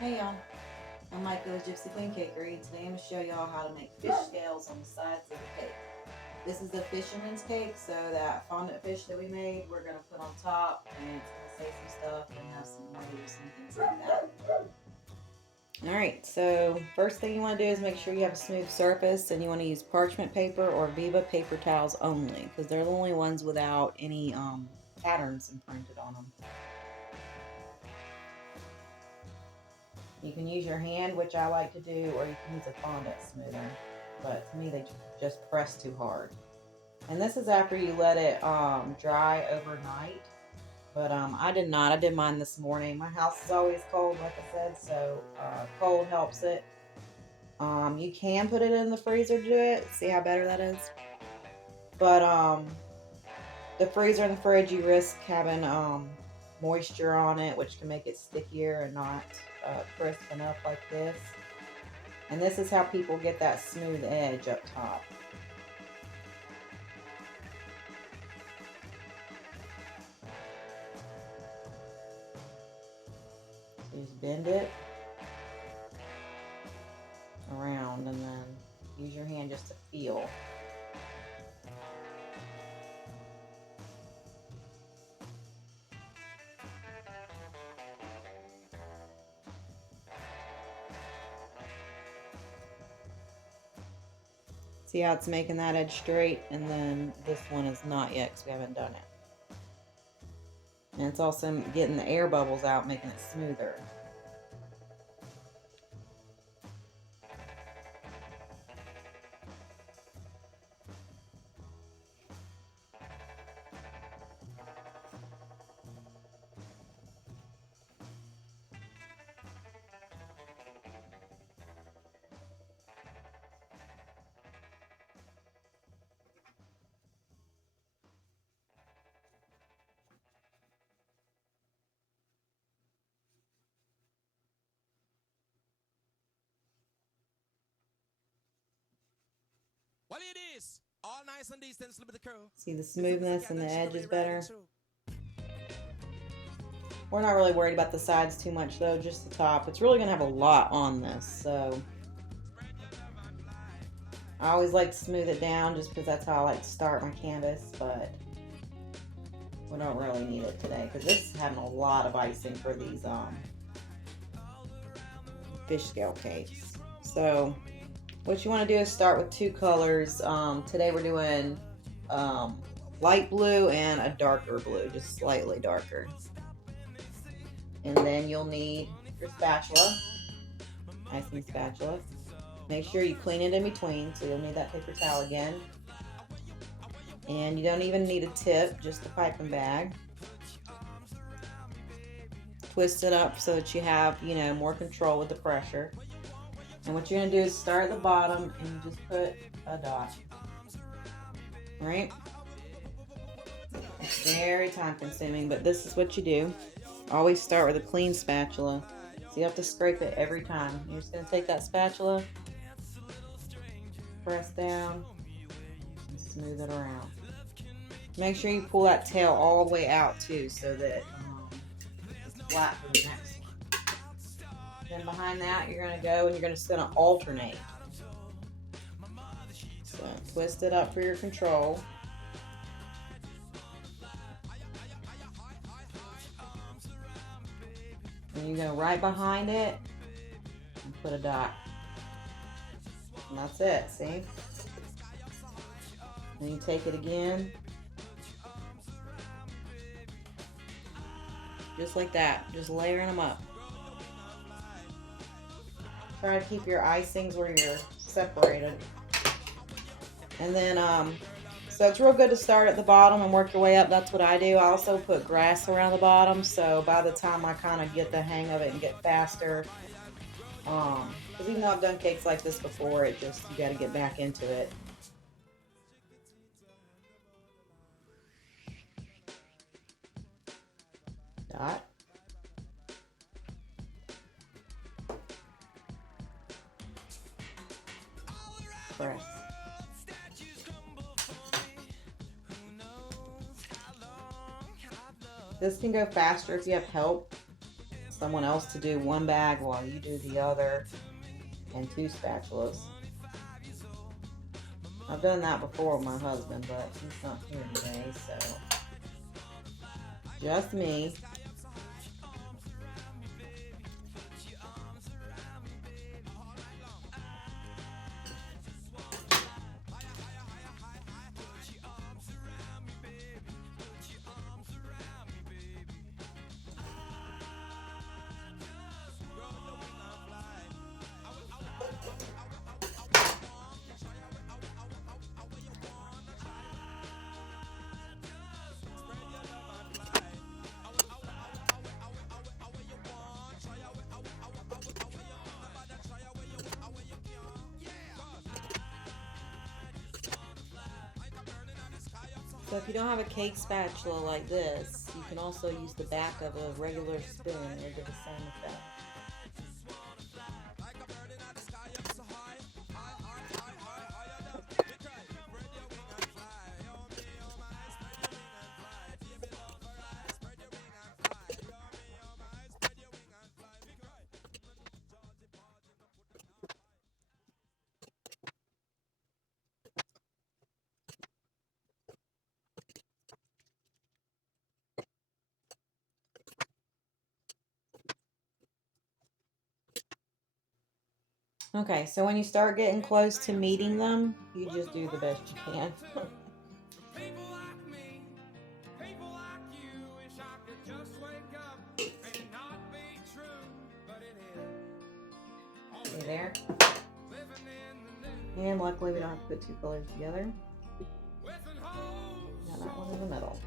Hey y'all, I'm Michael with Gypsy Queen Cakery. Today I'm going to show y'all how to make fish scales on the sides of the cake. This is the fisherman's cake, so that fondant fish that we made, we're going to put on top, and it's going to say some stuff and have some waves and things like that. Alright, so first thing you want to do is make sure you have a smooth surface, and you want to use parchment paper or Viva paper towels only, because they're the only ones without any patterns imprinted on them. You can use your hand, which I like to do, or you can use a fondant smoother. But to me, they just press too hard. And this is after you let it dry overnight. But I did not. I did mine this morning. My house is always cold, like I said, so cold helps it. You can put it in the freezer to do it. See how better that is? But the freezer and the fridge, you risk having moisture on it, which can make it stickier and not crisp enough like this. And this is how people get that smooth edge up top. So just bend it around and then use your hand just to feel. See how it's making that edge straight, and then this one is not yet because we haven't done it. And it's also getting the air bubbles out, making it smoother. Well, it is all nice and decent, slip of the curl. See the smoothness and the edge is better. We're not really worried about the sides too much though, just the top. It's really going to have a lot on this, so I always like to smooth it down just because that's how I like to start my canvas, but we don't really need it today because this is having a lot of icing for these fish scale cakes. So what you want to do is start with two colors. Today we're doing light blue and a darker blue, just slightly darker. And then you'll need your spatula, icing spatula. Make sure you clean it in between, so you'll need that paper towel again. And you don't even need a tip, just a piping bag. Twist it up so that you have, more control with the pressure. And what you're going to do is start at the bottom and you just put a dot. Right? It's very time consuming, but this is what you do. Always start with a clean spatula. So you have to scrape it every time. You're just going to take that spatula, press down, and smooth it around. Make sure you pull that tail all the way out too, so that it's flat for the next one. Then behind that, you're going to go and you're just going to alternate. So twist it up for your control. And you go right behind it and put a dot. And that's it, see? Then you take it again. Just like that, just layering them up. Try to keep your icings where you're separated. And then, so it's real good to start at the bottom and work your way up. That's what I do. I also put grass around the bottom, so by the time I kind of get the hang of it and get faster, because even though I've done cakes like this before, you got to get back into it. Dot. Press. This can go faster if you have help. someone else to do one bag while you do the other, and 2 spatulas. I've done that before with my husband, but he's not here today, so just me. So if you don't have a cake spatula like this, you can also use the back of a regular spoon and get the same effect. Okay, so when you start getting close to meeting them, you just do the best you can. Okay, there. And luckily we don't have to put 2 colors together. Got that one in the middle.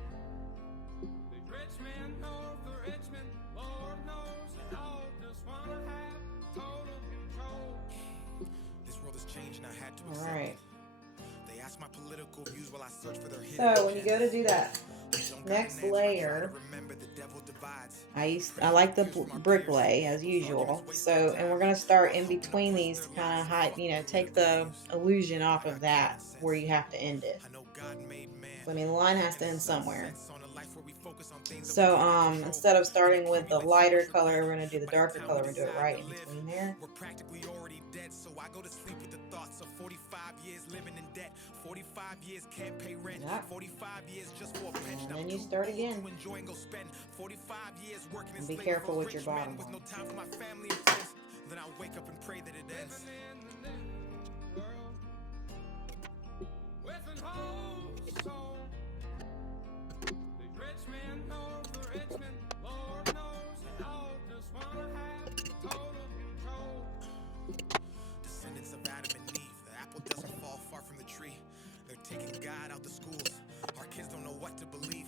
Alright. So when you go to do that next layer, I like the brick lay as usual. So, and we're going to start in between these to kind of hide, take the illusion off of that where you have to end it. So, I mean, the line has to end somewhere. So, instead of starting with the lighter color, we're going to do the darker color. We're going to do it right in between there. We're practically already dead, so I go to sleep with the thoughts of 45 years living in debt. 45 years can't pay rent. 45 years just for a pension. And then you start again. And be careful with your bottom one. Then I'll wake up and pray that it ends. Descendants of Adam and Eve, the apple doesn't fall far from the tree. They're taking God out the schools. Our kids don't know what to believe.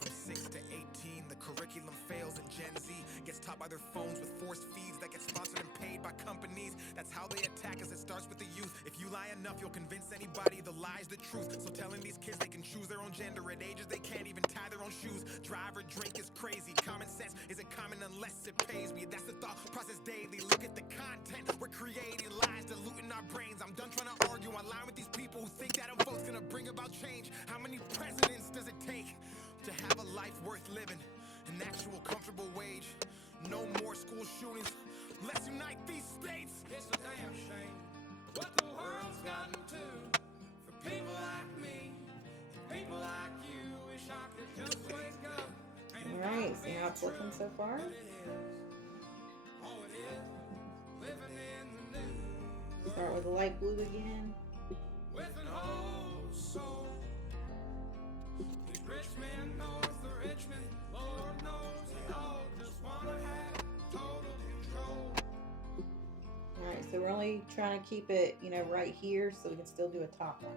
From 6 to 18, the curriculum fails, and Gen Z gets taught by their phones with forced feeds that get sponsored and paid by companies. That's how they attack us. It starts with the youth. If you lie enough, you'll convince anybody the lie's the truth. So telling these kids they can choose their own gender at ages they can't even tie their own shoes. Drive or drink is crazy. Common sense isn't common unless it pays me. That's the thought process daily. Look at the content. We're creating lies, diluting our brains. I'm done trying to argue online with these people who think that a vote's gonna bring about change. How many presidents does it take to have a life worth living? An actual comfortable wage. No more school shootings. Let's unite these states. It's a damn shame what the world's gotten to. For people like me, people like you, wish I could just wake up. Alright, see how it's looking so far? Start with the light blue again. With an old soul. These rich men north of Richmond, Lord knows they all just wanna have total control. Alright, so we're only trying to keep it, right here so we can still do a top one.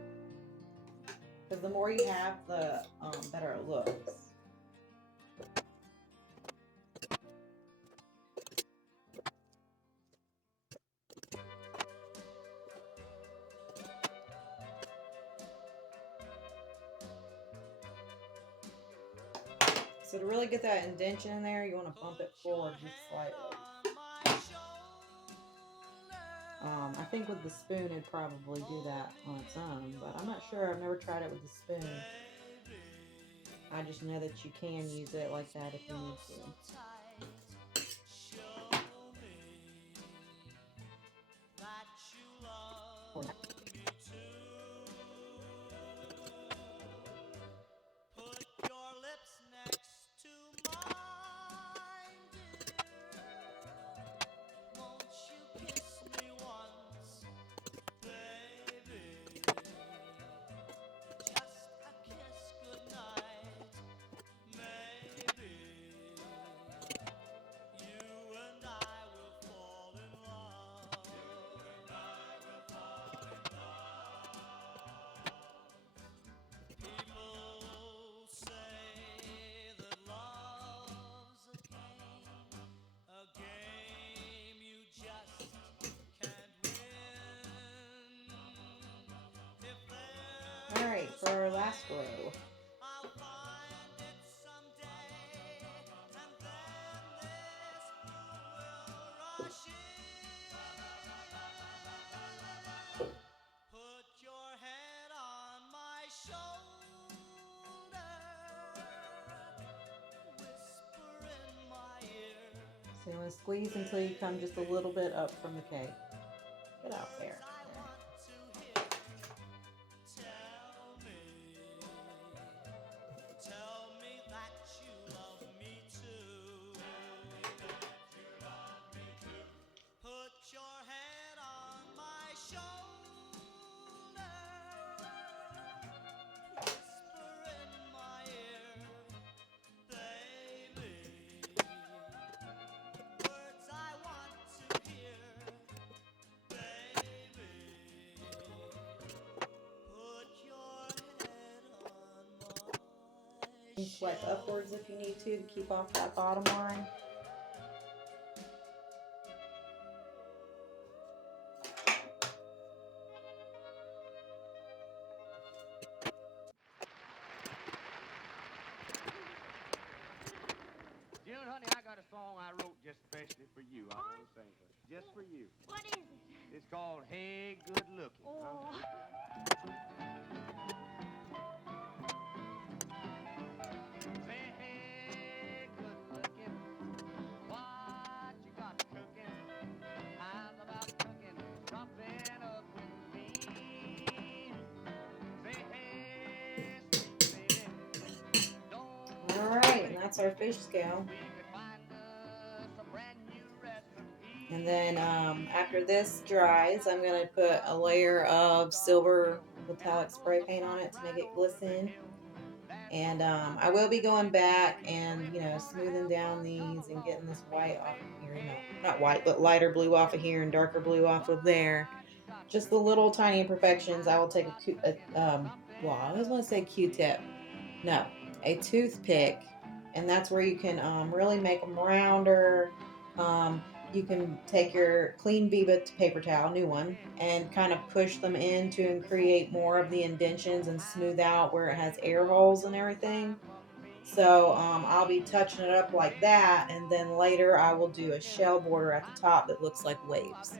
Because the more you have, the better it looks. So to really get that indentation in there, you want to bump it forward just slightly. I think with the spoon it'd probably do that on its own, but I'm not sure. I've never tried it with the spoon. I just know that you can use it like that if you need to. for our last row. Put your head on my shoulder, whisper in my ear. So you want to squeeze until you come just a little bit up from the cake. Get out there. Tell me that you love me too. Put your head on my shoulder, whisper in my ear, baby. Words I want to hear, baby. Put your head on my You can swipe upwards if you need to keep off that bottom line. June, honey, I got a song I wrote just especially for you. I want to sing it. Just for you. What is it? It's called Hey Good Looking. Oh. Say, hey, good looking. What you got cooking? How's about cooking something up with me? Say, hey, sweet baby. Don't All right, and that's our fish scale. we could find us a brand new recipe. And then after this dries, I'm going to put a layer of silver metallic spray paint on it to make it glisten. And I will be going back and, smoothing down these and getting this white off of here. Not white, but lighter blue off of here and darker blue off of there. Just the little tiny imperfections. I will take well, I always want to say Q-tip. No, a toothpick. And that's where you can really make them rounder. You can take your clean Viva paper towel, new one, and kind of push them in to create more of the indentions and smooth out where it has air holes and everything. So I'll be touching it up like that, and then later I will do a shell border at the top that looks like waves.